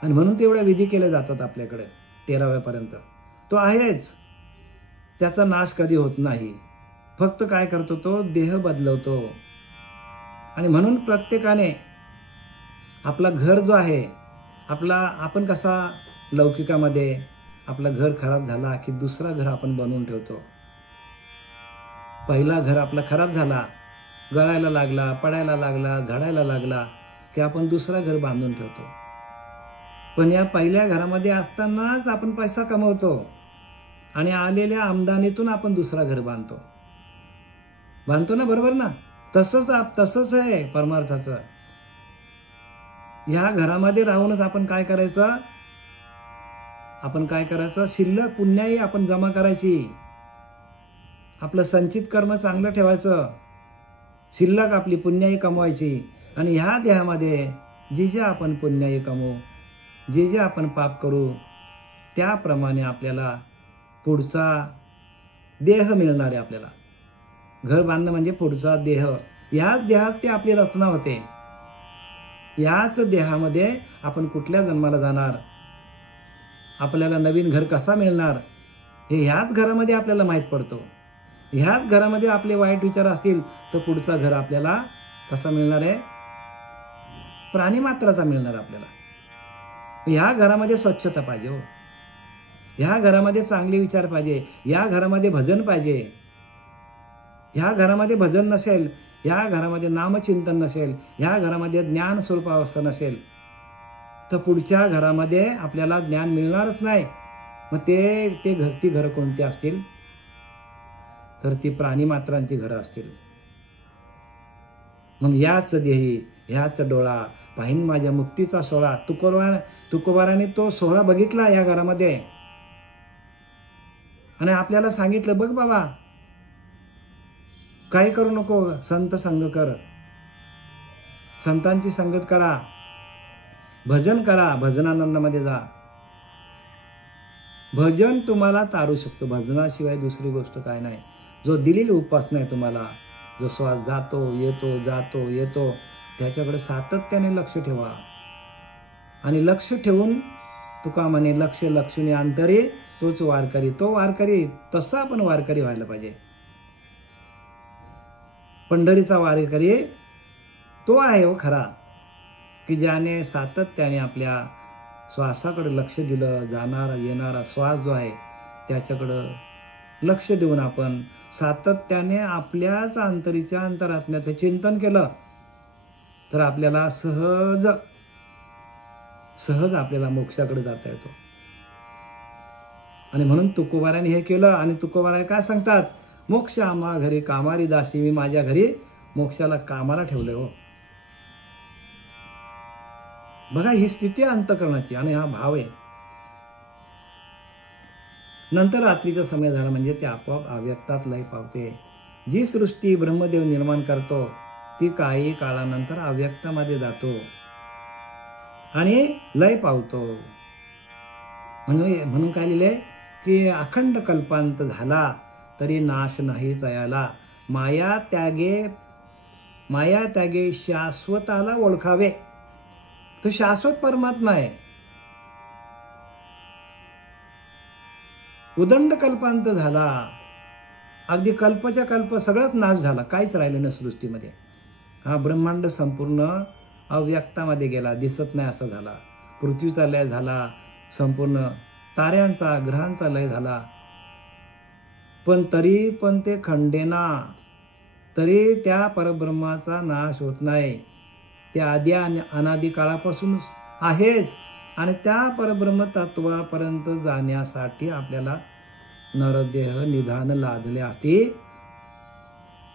आणि म्हणून तेवढ्या विधी केल्या जातात आपल्याकडे 13व्यापर्यंत. तो आहेच, त्याचा नाश कधी होत नाही. फक्त काय करतो तो? देह बदलवतो. आणि म्हणून प्रत्येकाने आपला घर जो आहे आपण कसा लौकिकामध्ये आपलं घर खराब झाला की दुसरा घर आपण बनवून ठेवतो. पहिला घर आपला खराब झाला, गळायला लागला, पडायला लागला, झाडायला लागला की आपण दुसरा घर बांधून ठेवतो. पण या पहिल्या घरामध्ये असतानाच आपण पैसा कमवतो आणि आलेल्या आमदानीतून आपण दुसरा घर बांधतो ना, बरोबर ना? तसंच आहे परमार्थाचं. ह्या घरामध्ये राहूनच आपण काय करायचं? शिल्लक पुण्याही आपण जमा करायची. आपलं संचित कर्म चांगलं ठेवायचं, शिल्लक आपली पुण्याई कमवायची. आणि ह्या देहामध्ये जे आपण पुण्याई कमवू, जे आपण पाप करू, त्याप्रमाणे आपल्याला पुढचा देह मिळणार आहे. आपल्याला घर बांधणं म्हणजे पुढचा देह. याच देहात ते आपली रचना होते. याच देहामध्ये आपण कुठल्या जन्माला जाणार, आपल्याला नवीन घर कसा मिळणार, हे ह्याच घरामध्ये आपल्याला माहीत पडतो. ह्याच घरामध्ये आपले वाईट विचार असतील तर पुढचा घर आपल्याला कसा मिळणार आहे? प्राणीमात्राचा मिळणार आपल्याला. ह्या घरामध्ये स्वच्छता पाहिजे हो. ह्या घरामध्ये चांगले विचार पाहिजे. या घरामध्ये भजन पाहिजे. ह्या घरामध्ये भजन नसेल, ह्या घरामध्ये नामचिंतन नसेल, ह्या घरामध्ये ज्ञान स्वरूपावस्था नसेल तर पुढच्या घरामध्ये आपल्याला ज्ञान मिळणारच नाही. मग ती घरं कोणती असतील? तर ती प्राणीमात्रांची घरं असतील. मग याच देही, ह्याच डोळा पाहिन माझ्या मुक्तीचा सोहळा. तुकोबाराने तो सोहळा बघितला या घरामध्ये आणि आपल्याला सांगितलं, बघ बाबा, काही करू नको, संत संग कर, संतांची संगत करा, भजन करा, भजनानंदामध्ये जा. भजन तुम्हाला तारू शकतो. भजनाशिवाय दुसरी गोष्ट काय नाही. जो दिलेली उपासना आहे तुम्हाला, जो श्वास जातो येतो त्याच्याकडे सातत्याने लक्ष ठेवा. आणि लक्ष ठेवून तुका म्हणे लक्ष लक्षुनी अंतरे तोच वारकरी. तो वारकरी, तसा आपण वारकरी व्हायला पाहिजे. पंढरीचा वारकरी तो आहे हो खरा, की ज्याने सातत्याने आपल्या श्वासाकडे लक्ष दिलं. जाणारा येणारा श्वास जो आहे त्याच्याकडं लक्ष देऊन आपण सातत्याने आपल्याच अंतरीच्या अंतरात्म्याचं चिंतन केलं तर आपल्याला सहज आपल्याला मोक्षाकडे जाता येतो. आणि म्हणून तुकोबाराने हे केलं. आणि तुकोबारा काय सांगतात? मोक्ष आम्हा घरी कामारी दासी. मी माझ्या घरी मोक्षाला कामाला ठेवले हो. बघा, ही स्थिती अंतःकरणाची आणि हा भाव आहे. नंतर रात्रीचा समय झाला म्हणजे ते आपोआप अव्यक्तात लय पावते. जी सृष्टी ब्रह्मदेव निर्माण करतो ती काही काळानंतर अव्यक्तामध्ये जातो आणि लय पावतो. म्हणून काय लिहिलंय की अखंड कल्पांत झाला तरी नाश नाही तयाला. माया त्यागे शाश्वताला ओळखावे. तो शाश्वत परमात्मा आहे. उदंड कल्पांत झाला, अगदी कल्पच्या कल्प सगळंच नाश झाला, काहीच राहिलं नाही सृष्टीमध्ये. हा ब्रह्मांड संपूर्ण अव्यक्तामध्ये गेला, दिसत नाही असा झाला. पृथ्वीचा लय झाला, संपूर्ण ताऱ्यांचा ग्रहांचा लय झाला. पण ते खंडेना, तरी त्या परब्रह्माचा नाश होत नाही. ते आदी आणि अनादी काळापासून आहेच. आणि त्या परब्रह्म तत्वापर्यंत जाण्यासाठी आपल्याला नरदेह निधान लादले आहे.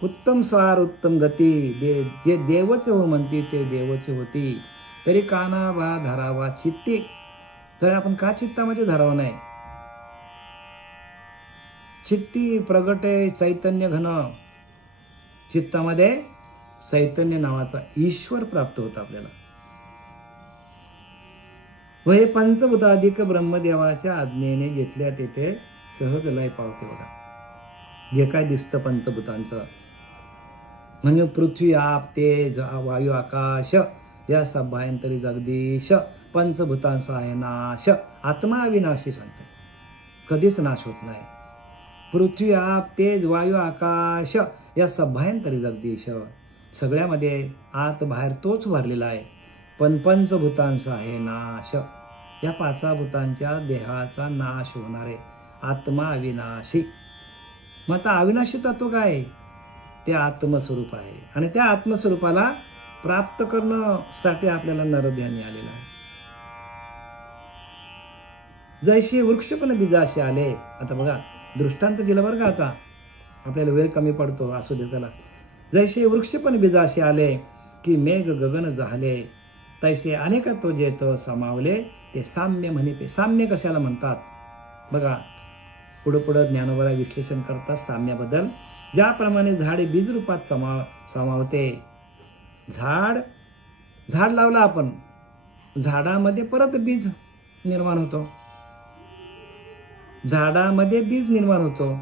उत्तम सार उत्तम गती, जे देवच हो म्हणते ते देवच होती. तरी काना बा धरावा चित्ती. तर आपण का चित्तामध्ये धरावं नाही? चित्ती प्रगटे चैतन्य घन. चित्तामध्ये चैतन्य नावाचा ईश्वर प्राप्त होता आपल्याला. व हे पंचभूताधिक ब्रह्मदेवाच्या आज्ञेने घेतल्या तेथे सहज लय पावते. बघा, जे काय दिसतं पंचभूतांचं म्हणजे पृथ्वी आप तेज वायू आकाश या सभायंतरी जगदीश पंचभूतांचा आहे नाश. आत्मा अविनाशी सांगते, कधीच नाश होत नाही. पृथ्वी आप तेज वायू आकाश या सभायंतरी जगदीश, सगळ्यामध्ये आत बाहेर तोच भरलेला आहे. पण पंचभूतांचा आहे नाश, या पाचा भूतांच्या देहाचा नाश होणार आहे. आत्मा अविनाशी. मग आता अविनाशी तत्व काय? ते आत्मस्वरूप आहे. आणि त्या आत्मस्वरूपाला प्राप्त करण्यासाठी आपल्याला नरध्यान आलेला आहे. जैसे वृक्षपण बीजाशी आले. आता बघा दृष्टांत दिलं बरं का, आता आपल्याला वेळ कमी पडतो, असू दे त्याला. जैसे वृक्षपण बीजाशी आले की मेघ गगन झाले, तैसे अनेकत्व जेत समावले ते साम्य म्हणे. साम्य कशाला म्हणतात बघा, पुढं ज्ञानोबा विश्लेषण करतात साम्याबद्दल. ज्याप्रमाणे झाडे बीज रूपात समावते. झाड लावलं आपण, झाडामध्ये परत बीज निर्माण होतो. झाडामध्ये बीज निर्माण होतो.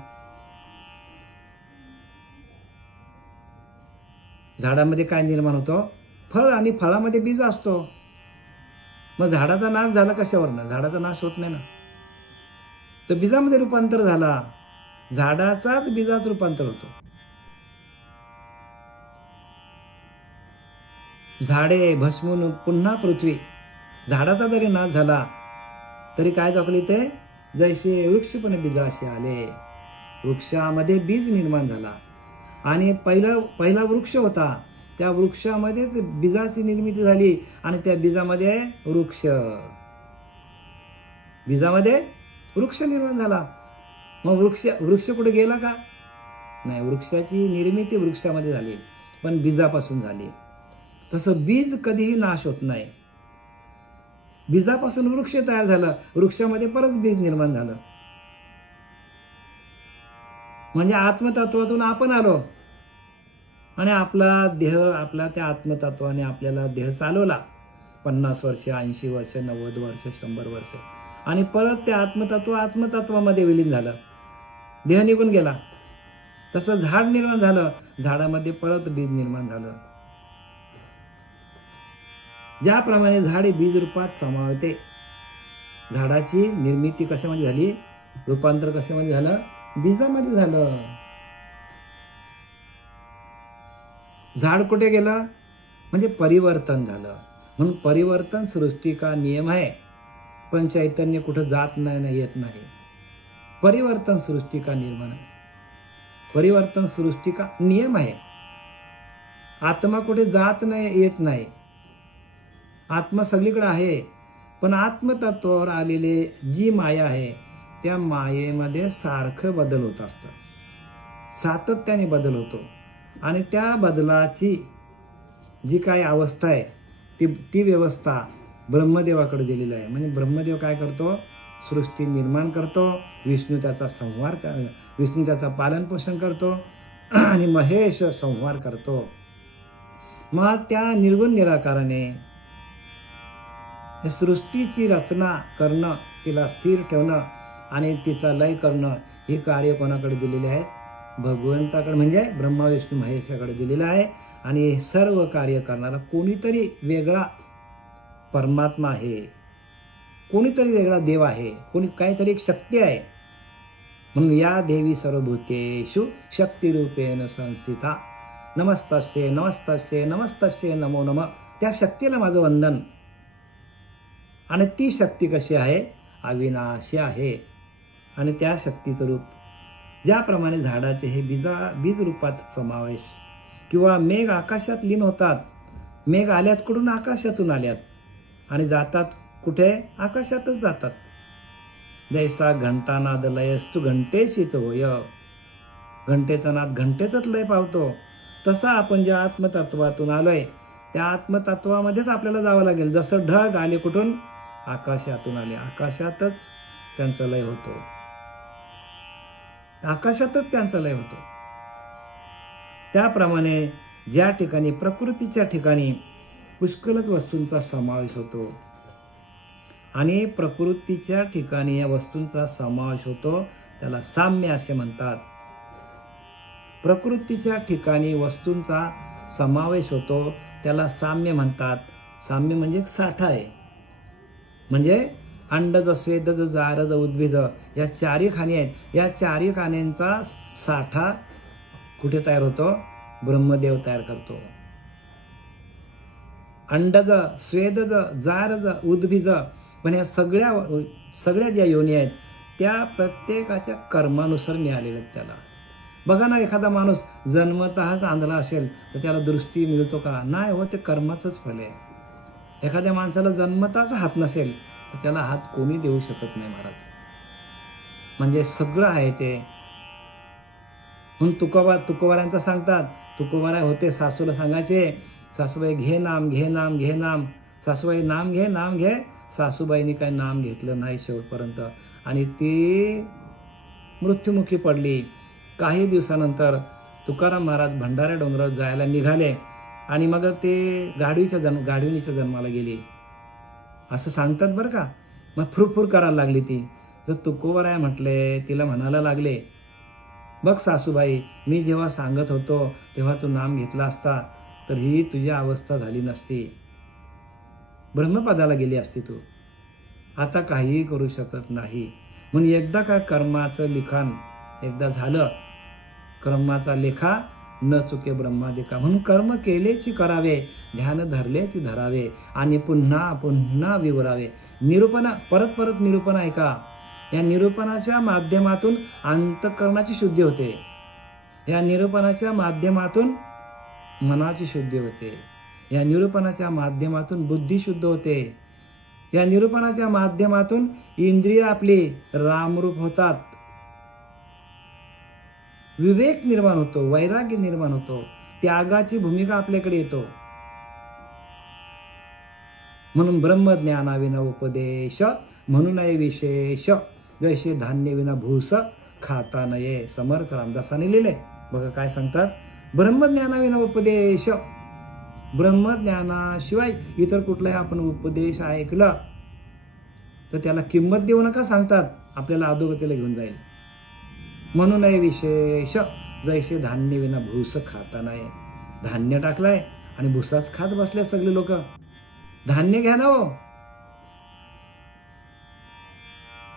झाडामध्ये काय निर्माण होतो? फळ, आणि फळामध्ये बीज असतो. मग झाडाचा नाश झाला कशावरनं? झाडाचा नाश होत नाही ना, तर बीजामध्ये रूपांतर झाला. झाडाचाच बीजात रूपांतर होतो. झाडे भस्मून पुन्हा पृथ्वी. झाडाचा जरी नाश झाला तरी काय दाखवले ते? जैसे वृक्षपण बीजाशी आले. वृक्षामध्ये बीज निर्माण झाला आणि पहिला वृक्ष होता, त्या वृक्षामध्येच बीजाची निर्मिती झाली आणि त्या बीजामध्ये वृक्ष निर्माण झाला. मग वृक्ष कुठे गेला का? नाही, वृक्षाची निर्मिती वृक्षामध्ये झाली, पण बीजापासून झाली. तसं बीज कधीही नाश होत नाही. बीजापासून वृक्ष तयार झालं, वृक्षामध्ये परत बीज निर्माण झालं. म्हणजे आत्मतत्वातून आपण आलो आणि आपला देह, आपला त्या आत्मतत्वाने आपल्याला देह चालवला 50 वर्ष, 80 वर्ष, 90 वर्ष, 100 वर्ष, आणि परत ते आत्मतत्वामध्ये विलीन झालं, देह निघून गेला. तसं झाड निर्माण झालं, झाडामध्ये परत बीज निर्माण झालं. ज्याप्रमाणे झाडे बीज रूपात समावते. झाडाची निर्मिती कशामध्ये झाली? रूपांतर कशामध्ये झालं? बीजामध्ये झालं. झाड कुठे गेलं? म्हणजे परिवर्तन झालं. म्हणून परिवर्तन सृष्टी का नियम आहे, पण चैतन्य कुठं जात नाही, येत नाही. परिवर्तन सृष्टी का निर्माण आहे, परिवर्तन सृष्टी का नियम आहे. आत्मा कुठे जात नाही, येत नाही. आत्मा सगळीकडे आहे, पण आत्मतत्वावर आलेले जी माया आहे त्या मायेमध्ये सारखं बदल होत असतं, सातत्याने बदल होतो. आणि त्या बदलाची जी काही अवस्था आहे ती व्यवस्था ब्रह्मदेवाकडे दिलेली आहे. म्हणजे ब्रह्मदेव काय करतो? सृष्टी निर्माण करतो, विष्णू त्याचा पालनपोषण करतो आणि महेश संहार करतो. मग त्या निर्गुण निराकाराने सृष्टीची रचना करणं, तिला स्थिर ठेवणं आणि तिचा लय करणं, हे कार्य कोणाकडे दिलेले आहेत? भगवंताकडे, म्हणजे ब्रह्मा विष्णू महेशाकडे दिलेलं आहे. आणि सर्व कार्य करणारा कोणीतरी वेगळा परमात्मा आहे, कोणीतरी वेगळा देव आहे, काहीतरी एक शक्ती आहे. म्हणून या देवी सर्वभूतेषु शक्तिरूपेण संस्थिता. नमस्तस्ये नमस्तस्ये नमस्तस्ये नमो नमः. त्या शक्तीला माझं वंदन. आणि ती शक्ती कशी आहे? अविनाशी आहे. आणि त्या शक्तीचं रूप, ज्याप्रमाणे झाडाचे हे बीज रूपात समावेश, किंवा मेघ आकाशात लीन होतात. मेघ आल्यात कुठून? आकाशातून आल्यात आणि जातात कुठे? आकाशातच जातात. जैसा घंटानाद लयस्तु घंटेशीच होय. घंटेचा नाद घंटेचाच लय पावतो. तसा आपण ज्या आत्मतत्वातून आलोय त्या आत्मतत्वामध्येच आपल्याला जावं लागेल. जसं ढग आले कुठून? आकाशातून आले, आकाशातच त्यांचा लय होतो, आकाशातच त्यांचा लय होतो. त्याप्रमाणे ज्या ठिकाणी प्रकृतीच्या ठिकाणी पुष्कळ वस्तूंचा समावेश होतो आणि प्रकृतीच्या ठिकाणी या वस्तूंचा समावेश होतो, त्याला साम्य असे म्हणतात. प्रकृतीच्या ठिकाणी वस्तूंचा समावेश होतो, त्याला साम्य म्हणतात. साम्य म्हणजे एक साठा आहे. म्हणजे अंडज, स्वेदज, जारज, उद्भिज या चारी खाणी आहेत. या चारी खाण्यांचा साठा कुठे तयार होतो? ब्रह्मदेव तयार करतो. अंडज, स्वेदज, जारज, उद्भिज पण या सगळ्या ज्या योनी आहेत त्या प्रत्येकाच्या कर्मानुसार मिळालेल्या आहेत त्याला. बघा ना, एखादा माणूस जन्मतःच आंधळा असेल तर त्याला दृष्टी मिळतो का? नाही हो, ते कर्माचंच फल आहे. एखाद्या माणसाला जन्मताच हात नसेल तर त्याला हात कोणी देऊ शकत नाही महाराज. म्हणजे सगळं आहे ते. म्हणून तुकोबारांचं सांगतात, तुकोबारा होते सासूला सांगायचे, सासूबाई घे नाम, घे नाम, घे नाम. सासूबाई नाम घे, नाम घे. सासूबाईंनी काही नाम घेतलं नाही शेवटपर्यंत आणि ती मृत्युमुखी पडली. काही दिवसानंतर तुकाराम महाराज भंडारा डोंगरावर जायला निघाले आणि मग ते गाढविणीच्या जन्माला गेली असं सांगतात बरं का. मग फुरफुर करायला लागली ती. तर तुकोबाराय म्हटले, तिला म्हणायला लागले, बघ सासूबाई, मी जेव्हा सांगत होतो तेव्हा तू नाम घेतला असता तर ही तुझी अवस्था झाली नसती, ब्रह्मपदाला गेली असती तू. आता काहीही करू शकत नाही. म्हणून एकदा काय कर्माचं लिखाण एकदा झालं, कर्माचा लेखा न चुके ब्रह्मादिका. म्हणून कर्म केलेची करावे, ध्यान धरलेची धरावे आणि पुन्हा पुन्हा विवरावे. निरूपण, परत परत निरूपण आहे का? या निरूपणाच्या माध्यमातून अंतःकरणाची शुद्धी होते. या निरूपणाच्या माध्यमातून मनाची शुद्धी होते. या निरूपणाच्या माध्यमातून बुद्धी शुद्ध होते. या निरूपणाच्या माध्यमातून इंद्रिय आपली रामरूप होतात. विवेक निर्माण होतो, वैराग्य निर्माण होतो, त्यागाची भूमिका आपल्याकडे येतो. म्हणून ब्रह्मज्ञानाविना उपदेश म्हणून नये विशेष, जैसे धान्य विना भूस खाता नये. समर्थ रामदासाने लिहिले. बघा काय सांगतात, ब्रह्मज्ञानाविना उपदेश. ब्रह्मज्ञानाशिवाय इतर कुठलाही आपण उपदेश ऐकला तर त्याला किंमत देऊ नका सांगतात, आपल्याला अधोगतीला घेऊन जाईल. म्हणून आहे विशेष, जैसे धान्य विना भूस खाता नाही. धान्य टाकलाय आणि भुसाच खात बसले सगळे लोक. धान्य घ्या ना हो.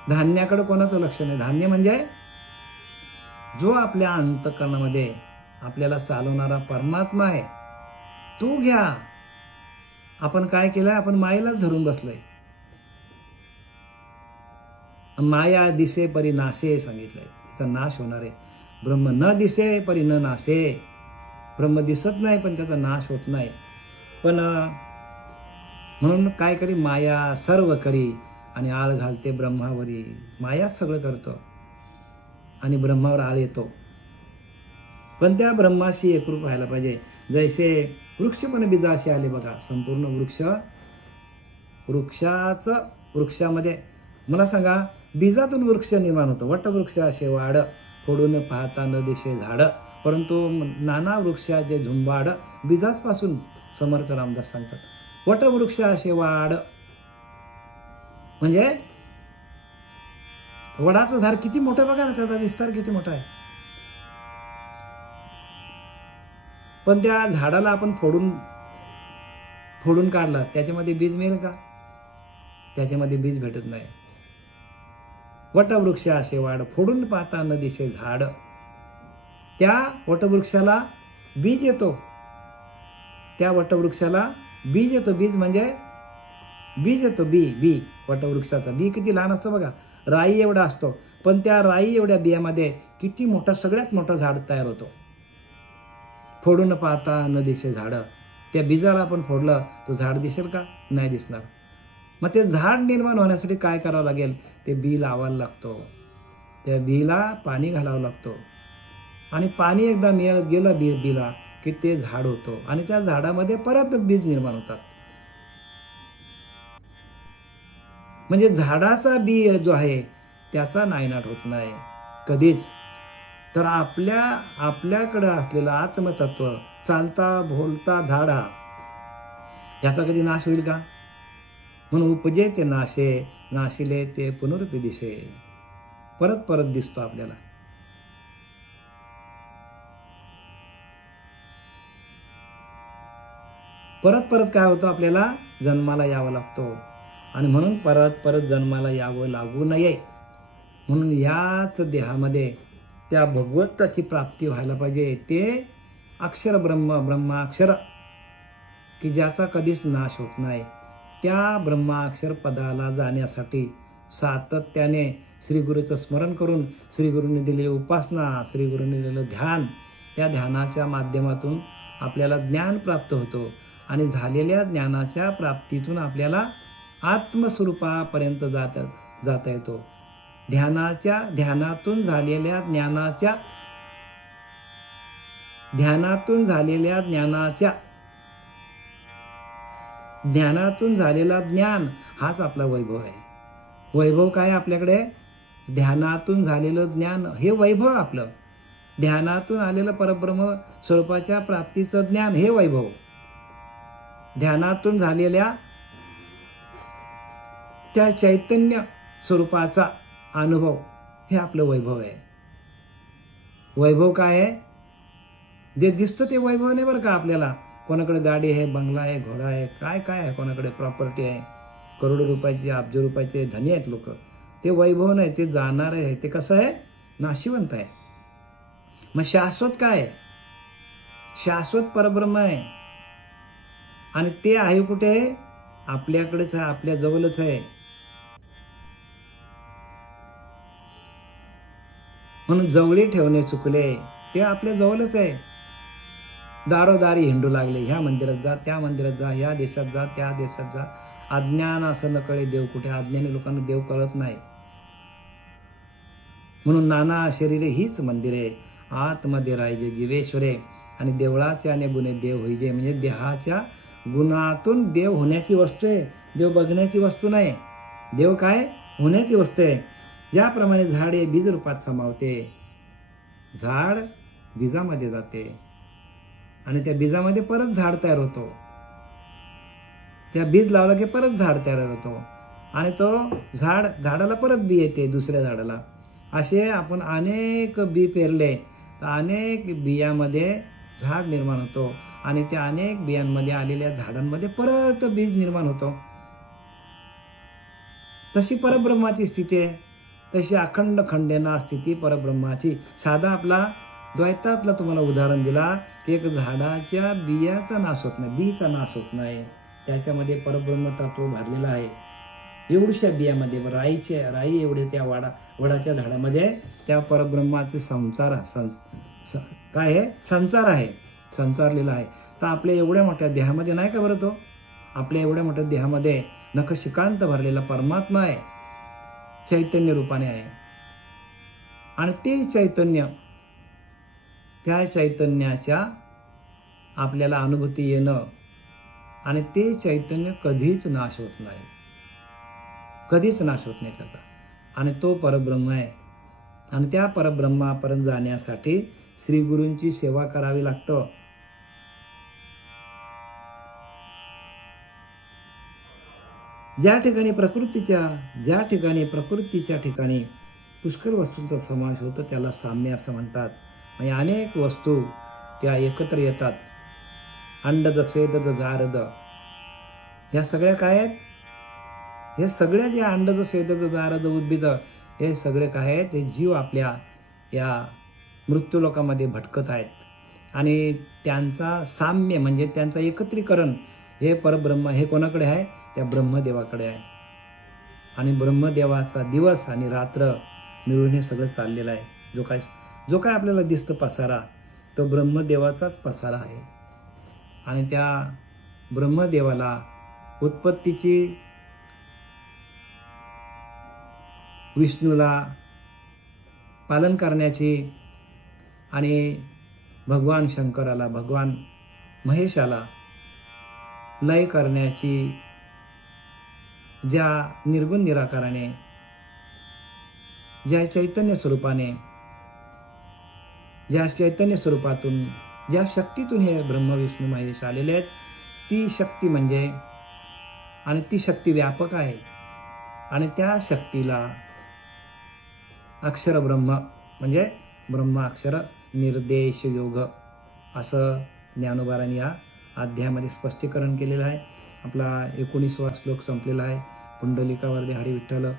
धान्याकडे कोणाचं लक्ष नाही. धान्य म्हणजे जो आपल्या अंतःकरणामध्ये आपल्याला चालवणारा परमात्मा आहे तू घ्या. आपण काय केलंय? आपण मायेलाच धरून बसलोय. माया दिसे परी नासे सांगितलंय, त्याचा नाश होणार आहे. ब्रह्म न दिसे परी न नासे. ब्रह्म दिसत नाही पण त्याचा नाश होत नाही. पण म्हणून काय करी? माया सर्व करी आणि आळ घालते ब्रह्मावरी. मायाच सगळं करतो आणि ब्रह्मावर आळ येतो. पण त्या ब्रह्माशी एकरूप व्हायला पाहिजे. जैसे वृक्ष पण बीजाशी आले. बघा संपूर्ण वृक्षामध्ये मला सांगा, बीजातून वृक्ष निर्माण होतो. वटवृक्षाशे वाढ, फोडून पाहता न दिसे झाड. परंतु नाना वृक्षाचे झुंबाड बीजाच पासून. समर्थ रामदास सांगतात, वटवृक्षाशे वाढ म्हणजे वडाचं झाड किती मोठं बघा ना, त्याचा विस्तार किती मोठा आहे. पण त्या झाडाला आपण फोडून काढला, त्याच्यामध्ये बीज मिळेल का? त्याच्यामध्ये बीज भेटत नाही. वटवृक्षाशे वाढ, फोडून पाहता न दिसे झाड. त्या वटवृक्षाला बीज येतो. त्या वटवृक्षाला बीज येतो. बीज म्हणजे बीज येतो. बी वटवृक्षाचा बी किती लहान असतो बघा, राई एवढा असतो. पण त्या राई एवढ्या बियामध्ये किती मोठा, सगळ्यात मोठा झाड तयार होतो. फोडून पाहता न दिसे झाड. त्या बीजाला आपण फोडलं तर झाड दिसेल का? नाही दिसणार. मग ते झाड निर्माण होण्यासाठी काय करावं लागेल? ते बी लावायला लागतो. त्या बीला पाणी घालावं लागतो आणि पाणी एकदा मिळत गेलं बीला की ते झाड होतो आणि त्या झाडामध्ये परत बीज निर्माण होतात. म्हणजे झाडाचा बी जो आहे त्याचा नायनाट होत नाही कधीच. तर आपल्याकडे असलेलं आत्मतत्व, चालता बोलता झाडा, याचा कधी नाश होईल का? म्हणून उपजे ते नाशे, नाशिले ते पुनरुपी दिशे. परत परत दिसतो आपल्याला. परत परत काय होतं, आपल्याला जन्माला यावं लागतो. आणि म्हणून परत परत जन्माला यावं लागू नये म्हणून याच देहामध्ये त्या भगवताची प्राप्ती व्हायला पाहिजे. ते अक्षर ब्रह्म, ब्रह्माक्षर की ज्याचा कधीच नाश होत नाही, त्या ब्रह्माक्षर पदाला जाण्यासाठी सातत्याने श्री गुरूचं स्मरण करून, श्री गुरूंनी दिलेली उपासना, श्री गुरूंनी दिलेलं ध्यान, त्या ध्यानाच्या माध्यमातून आपल्याला ज्ञान प्राप्त होतो. आणि झालेल्या ज्ञानाच्या प्राप्तीतून आपल्याला आत्मस्वरूपापर्यंत जाता येतो. ध्यानातून झालेल्या ज्ञानातून झालेला ज्ञान हाच आपला वैभव आहे. वैभव काय आपल्याकडे? ध्यानातून झालेलं ज्ञान हे वैभव आपलं. ध्यानातून आलेलं परब्रह्म स्वरूपाच्या प्राप्तीचं ज्ञान हे वैभव. ध्यानातून झालेल्या त्या चैतन्य स्वरूपाचा अनुभव हे आपलं वैभव आहे. वैभव काय आहे? जे दिसतं ते वैभव नाही बरं का आपल्याला. कोणाकडे गाडी आहे, बंगला आहे, घोडा आहे, काय काय आहे, कोणाकडे प्रॉपर्टी आहे, करोडो रुपयाची, अब्ज रुपयाचे धनी आहेत लोक. ते वैभव नाही, ते जाणार आहे. ते कसं आहे? नाशिवंत आहे. मग शाश्वत काय आहे? शाश्वत परब्रह्म आहे. आणि ते आहे कुठे? आपल्याकडेच आहे, आपल्या जवळच आहे. म्हणून जवळी ठेवणे चुकले. ते आपल्या जवळच आहे. दारोदारी हिंडू लागले, ह्या मंदिरात जा, त्या मंदिरात जा, ह्या देशात जा, त्या देशात जा. अज्ञान असं न कळे देव कुठे. अज्ञानी लोकांना देव कळत नाही. म्हणून नाना शरीरे हीच मंदिरे, आतमध्ये राहायचे जीवेश्वरे. आणि देवळाचे अनेक गुणे देव होईजे. म्हणजे देहाच्या गुणातून देव होण्याची वस्तू आहे, देव बघण्याची वस्तू नाही. देव काय? होण्याची वस्तू आहे. ज्याप्रमाणे झाड हे बीज रूपात समावते, झाड बीजामध्ये जाते आणि त्या बीजामध्ये परत झाड तयार होतो. त्या बीज लावला की परत झाड तयार होतो आणि तो झाडाला परत बी येते, दुसऱ्या झाडाला. असे आपण अनेक बी पेरले तर अनेक बियामध्ये झाड निर्माण होतो आणि त्या अनेक बियांमध्ये आलेल्या झाडांमध्ये परत बीज निर्माण होतो. तशी परब्रह्माची स्थिती आहे. तशी अखंड खंडेना स्थिती परब्रह्माची. साधा आपला द्वैतातला तुम्हाला उदाहरण दिला की एक झाडाच्या बियाचा नाश होत नाही, बीचा नाश होत नाही. त्याच्यामध्ये परब्रह्म तत्व भरलेलं आहे. एवढ्या बियामध्ये राई एवढे त्या वडाच्या झाडामध्ये त्या परब्रह्माचे काय आहे? संचार आहे, संचारलेला आहे. तर आपल्या एवढ्या मोठ्या देहामध्ये नाही का बरं तो? आपल्या एवढ्या मोठ्या देहामध्ये नखशिकांत भरलेला परमात्मा आहे, चैतन्य रूपाने आहे. आणि ते चैतन्य, त्या चैतन्याच्या आपल्याला अनुभूती येणं आणि ते चैतन्य कधीच नाश होत नाही, कधीच नाश होत नाही त्याचा. आणि तो परब्रह्म आहे. आणि त्या परब्रह्मापर्यंत जाण्यासाठी श्री गुरूंची सेवा करावी लागतं. ज्या ठिकाणी प्रकृतीच्या ठिकाणी पुष्कळ वस्तूंचा समावेश होतो त्याला साम्य असं म्हणतात. म्हणजे अनेक वस्तू त्या एकत्र येतात. अंडज, स्वेदज, जारद, ह्या सगळ्या काय आहेत? हे सगळ्या ज्या अंडज, स्वेदज, जारद, उद्भिद हे सगळे काय आहेत? हे जीव आपल्या या मृत्यूलोकामध्ये भटकत आहेत. आणि त्यांचा साम्य म्हणजे त्यांचं एकत्रीकरण हे परब्रह्म हे कोणाकडे आहे? त्या ब्रह्मदेवाकडे आहे. आणि ब्रह्मदेवाचा दिवस आणि रात्र मिळून हे सगळं चाललेलं आहे. जो काय आपल्याला दिसतं पसारा तो ब्रह्मदेवाचाच पसारा आहे. आणि त्या ब्रह्मदेवाला उत्पत्तीची, विष्णूला पालन करण्याची आणि भगवान शंकराला, भगवान महेशाला लय करण्याची ज्या निर्गुण निराकाराने, ज्या चैतन्य स्वरूपातून, ज्या शक्तीतून हे ब्रह्म विष्णू महेश आलेले आहेत, ती शक्ती म्हणजे, आणि ती शक्ती व्यापक आहे. आणि त्या शक्तीला अक्षर ब्रह्म म्हणजे ब्रह्माक्षर निर्देश योग असं ज्ञानोबारांनी या अध्यायामध्ये स्पष्टीकरण केलेलं आहे. आपला 19वा श्लोक संपलेला आहे. पुंडलिका वरदे हरी विठ्ठल.